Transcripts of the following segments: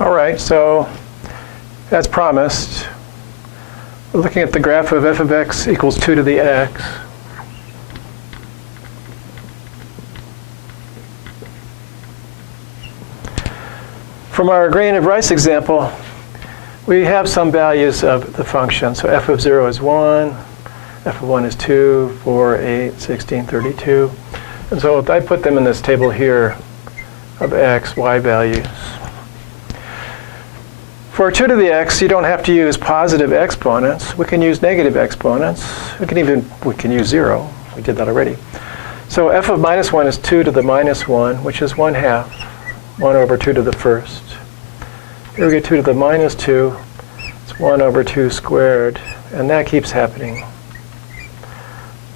All right, so as promised, we're looking at the graph of f of x equals 2 to the x. From our grain of rice example, we have some values of the function. So f of 0 is 1, f of 1 is 2, 4, 8, 16, 32. And so I put them in this table here of x, y values. For 2 to the x, you don't have to use positive exponents. We can use negative exponents. We can use 0. We did that already. So f of minus 1 is 2 to the minus 1, which is 1/2. 1 over 2 to the first. Here we get 2 to the minus 2. It's 1 over 2 squared. And that keeps happening.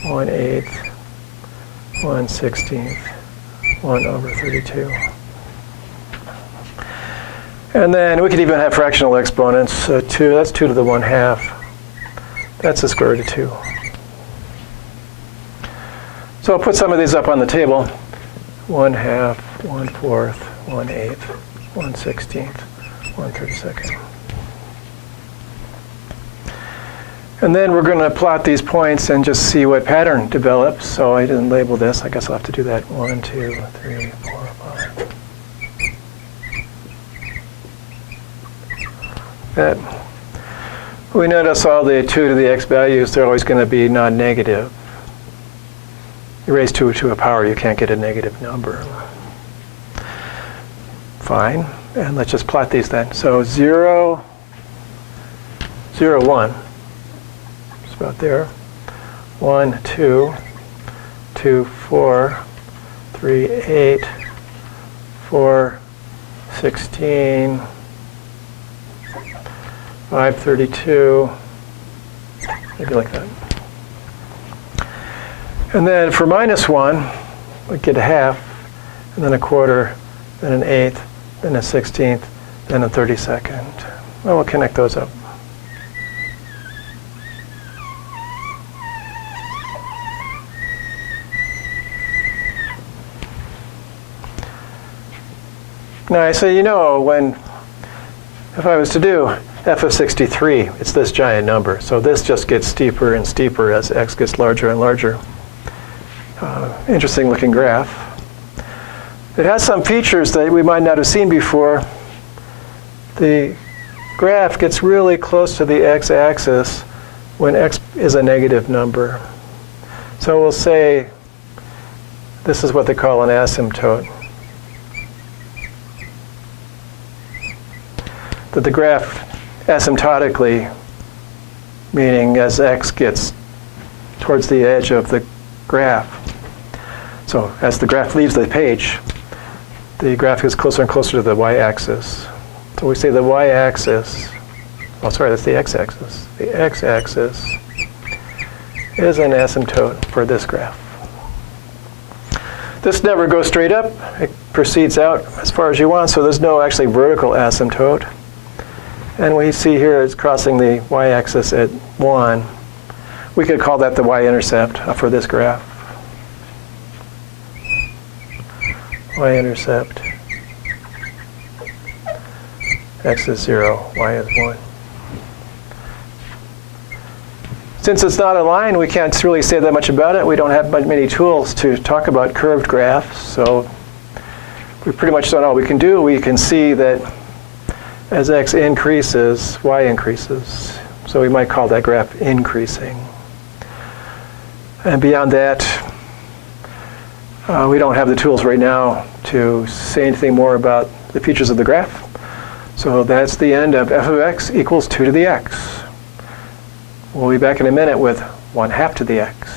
1/8, 1/16, 1 over 32. And then we could even have fractional exponents. 2, that's 2 to the 1/2. That's the square root of 2. So I'll put some of these up on the table. 1/2, 1/4, 1/8, 1/16, 1/32. And then we're going to plot these points and just see what pattern develops. So I didn't label this. I guess I'll have to do that. 1, 2, 3, 4, 5. That we notice all the 2 to the x values, they're always going to be non-negative. You raise 2 to a power, you can't get a negative number. Fine. And let's just plot these then. So 0, 0, 1. It's about there. 1, 2, 2, 4, 3, 8, 4, 16, 5, 32, maybe like that. And then for minus 1, we get a half, and then a quarter, then an eighth, then a 16th, then a 32nd. Well, we'll connect those up. Now I say, if I was to do f of 63, it's this giant number. So this just gets steeper and steeper as x gets larger and larger. Interesting looking graph. It has some features that we might not have seen before. The graph gets really close to the x-axis when x is a negative number. So we'll say this is what they call an asymptote. That the graph asymptotically, meaning as x gets towards the edge of the graph. So as the graph leaves the page, the graph gets closer and closer to the y-axis. So we say the y-axis, that's the x-axis. The x-axis is an asymptote for this graph. This never goes straight up. It proceeds out as far as you want, so there's no actually vertical asymptote. And we see here it's crossing the y-axis at 1. We could call that the y-intercept for this graph. Y-intercept. X is 0, y is 1. Since it's not a line, we can't really say that much about it. We don't have many tools to talk about curved graphs, so we pretty much don't know what we can do. We can see that as x increases, y increases. So we might call that graph increasing. And beyond that, we don't have the tools right now to say anything more about the features of the graph. So that's the end of f of x equals 2 to the x. We'll be back in a minute with 1/2 to the x.